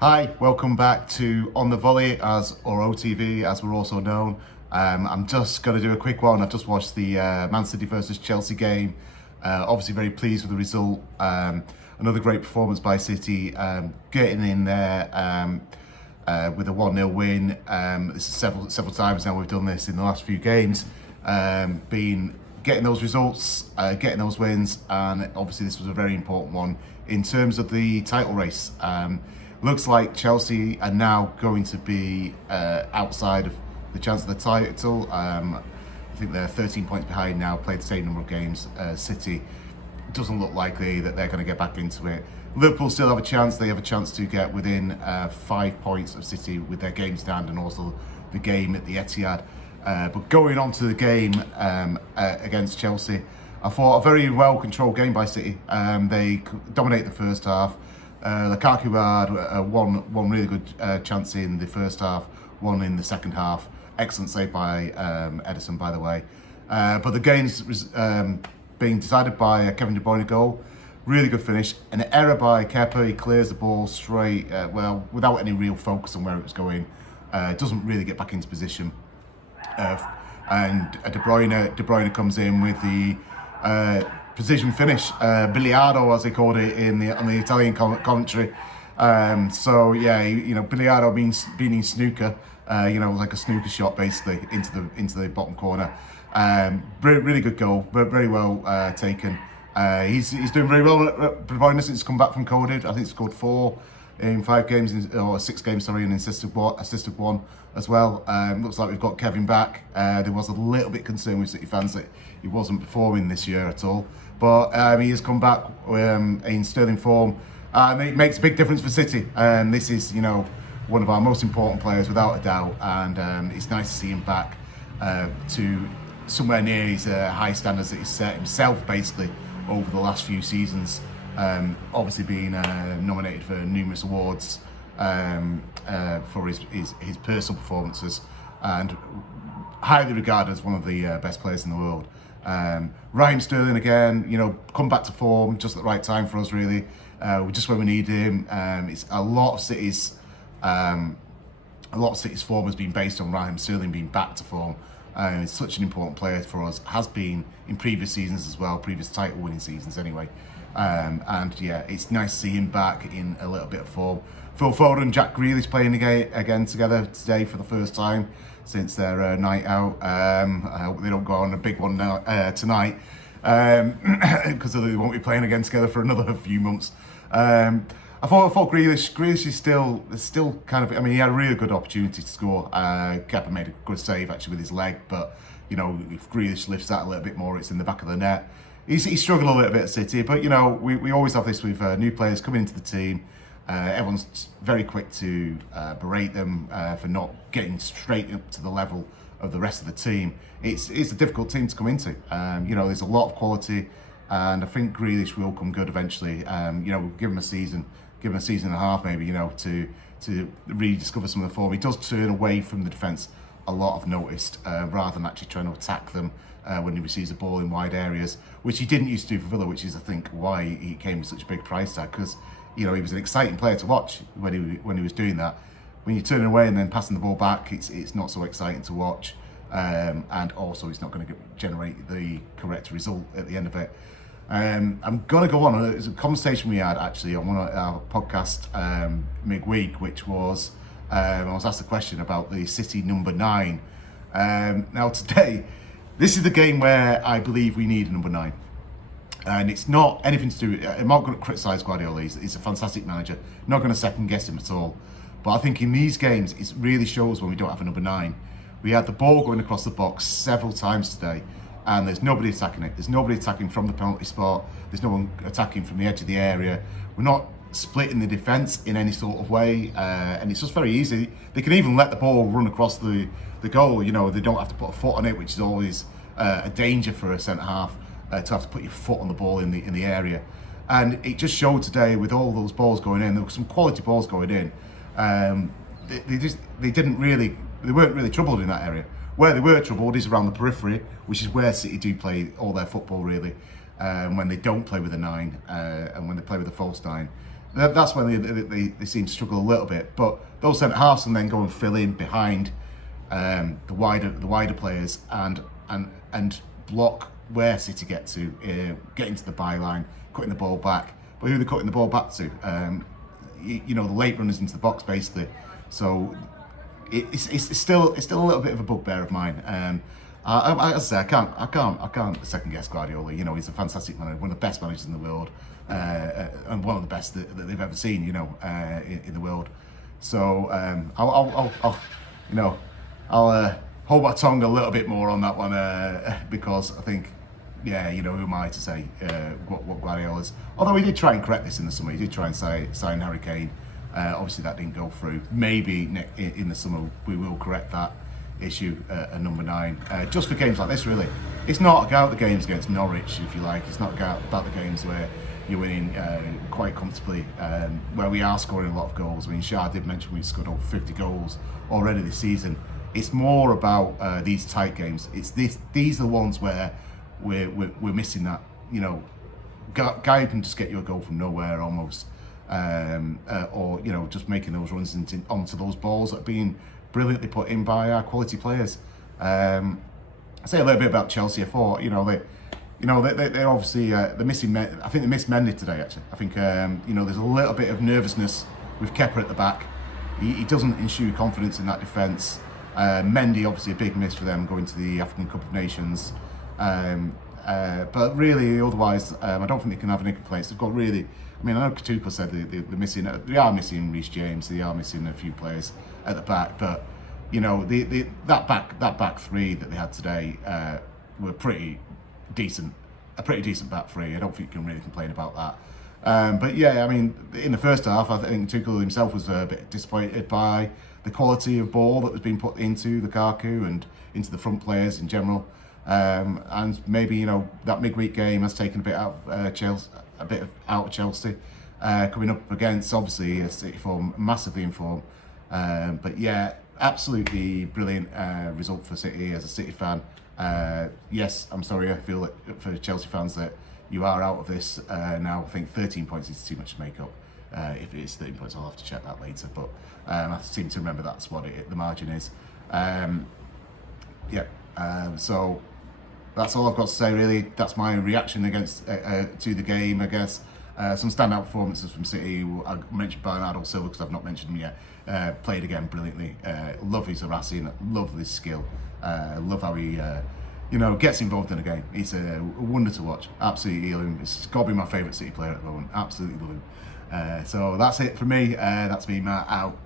Hi, welcome back to On the Volley, or OTV, as we're also known. I'm just going to do a quick one. I've just watched the Man City versus Chelsea game. Obviously very pleased with the result. Another great performance by City, getting in there with a 1-0 win. This is several times now we've done this in the last few games. Getting those results, getting those wins, and obviously this was a very important one in terms of the title race. Looks like Chelsea are now going to be outside of the chance of the title. I think they're 13 points behind now, played the same number of games. City doesn't look likely that they're going to get back into it. Liverpool still have a chance. They have a chance to get within 5 points of City with their game stand and also the game at the Etihad. But going on to the game against Chelsea, I thought a very well-controlled game by City. They dominated the first half. Lukaku had one really good chance in the first half, one in the second half. Excellent save by Ederson, by the way. But the game's being decided by a Kevin De Bruyne goal. Really good finish. An error by Kepa. He clears the ball straight, without any real focus on where it was going. Doesn't really get back into position. And De Bruyne comes in with the precision finish, biliardo as they called it on the Italian commentary. So yeah, biliardo means beating snooker. Like a snooker shot basically into the bottom corner. Really good goal, very well taken. He's doing very well at De Bruyne since he's come back from COVID. I think he's scored 4 in 5 games, or 6 games, sorry, and assisted one as well. Looks like we've got Kevin back. There was a little bit concerned with City fans that he wasn't performing this year at all, but he has come back in sterling form. It makes a big difference for City, and this is one of our most important players without a doubt, and it's nice to see him back to somewhere near his high standards that he's set himself basically over the last few seasons. Obviously being nominated for numerous awards for his personal performances, and highly regarded as one of the best players in the world. Raheem Sterling again, come back to form just at the right time for us really, just when we need him. It's a lot of City's form has been based on Raheem Sterling being back to form. It's such an important player for us, has been in previous seasons as well, previous title winning seasons anyway. And yeah, it's nice to see him back in a little bit of form. Phil Foden and Jack Grealish playing again together today for the first time since their night out. I hope they don't go on a big one now, tonight, because they won't be playing again together for another few months. I thought Grealish is still kind of, he had a really good opportunity to score. Kepa made a good save actually with his leg, but if Grealish lifts that a little bit more, it's in the back of the net. He struggled a little bit at City, but we always have this with new players coming into the team. Everyone's very quick to berate them for not getting straight up to the level of the rest of the team. It's a difficult team to come into. There's a lot of quality, and I think Grealish will come good eventually. We'll give him a season and a half maybe, to rediscover some of the form. He does turn away from the defence a lot, I've noticed, rather than actually trying to attack them when he receives the ball in wide areas, which he didn't used to do for Villa, which is, I think, why he came with such a big price tag, because he was an exciting player to watch when he was doing that. When you turn away and then passing the ball back, it's not so exciting to watch, and also it's not going to generate the correct result at the end of it. I'm going to go on. It was a conversation we had actually on one of our podcast midweek, which was I was asked a question about the City number 9. Now today, this is the game where I believe we need a number 9. And it's not anything to do, I'm not going to criticise Guardiola, he's a fantastic manager, I'm not going to second guess him at all. But I think in these games, it really shows when we don't have a number 9. We had the ball going across the box several times today, and there's nobody attacking it. There's nobody attacking from the penalty spot. There's no one attacking from the edge of the area. We're not splitting the defence in any sort of way, and it's just very easy. They can even let the ball run across the goal. They don't have to put a foot on it, which is always a danger for a centre half, to have to put your foot on the ball in the area. And it just showed today with all those balls going in. There were some quality balls going in. They weren't really troubled in that area. Where they were troubled is around the periphery, which is where City do play all their football really. When they don't play with a 9, and when they play with a false 9, that's when they seem to struggle a little bit. But those centre halves can then go and fill in behind the wider players and block where City get to, get into the byline, cutting the ball back. But who are they cutting the ball back to? The late runners into the box basically. So it's still a little bit of a bugbear of mine. As I say, I can't second guess Guardiola. He's a fantastic manager, one of the best managers in the world, and one of the best that they've ever seen. In the world. So I'll hold my tongue a little bit more on that one because I think, who am I to say what Guardiola's? Although he did try and correct this in the summer, he did try and sign Harry Kane. Obviously that didn't go through. Maybe in the summer we will correct that issue at number 9. Just for games like this, really. It's not about the games against Norwich, if you like. It's not about the games where you're winning quite comfortably, where we are scoring a lot of goals. I mean, Shah did mention we scored over 50 goals already this season. It's more about these tight games. These are the ones where we're missing that, guy who can just get you a goal from nowhere almost, or just making those runs onto those balls that are being brilliantly put in by our quality players. I say a little bit about Chelsea. I thought, they're obviously they're missing. I think they missed Mendy today. Actually, I think there's a little bit of nervousness with Kepa at the back. He doesn't ensure confidence in that defence. Mendy, obviously a big miss for them going to the African Cup of Nations. But really, otherwise, I don't think they can have any complaints. They've got really. I mean, I know Tuchel said they're missing. They are missing Reece James. They are missing a few players at the back. But that back three that they had today were pretty decent. A pretty decent back three. I don't think you can really complain about that. But yeah, I mean, in the first half, I think Tuchel himself was a bit disappointed by the quality of ball that was being put into Lukaku and into the front players in general. And maybe that midweek game has taken a bit out of Chelsea, coming up against obviously a City form, massively in form. But yeah, absolutely brilliant result for City as a City fan. Yes, I'm sorry, I feel that for Chelsea fans that you are out of this now. I think 13 points is too much to make up. If it is 13 points, I'll have to check that later. But I seem to remember that's what the margin is. So that's all I've got to say, really. That's my reaction to the game, I guess. Some standout performances from City. I mentioned Bernardo Silva because I've not mentioned him yet. Played again brilliantly. Love his harassing, love his skill. Love how he gets involved in a game. He's a wonder to watch. Absolutely love him. He's got to be my favourite City player at the moment. Absolutely love him. So that's it for me. That's me, Matt, out.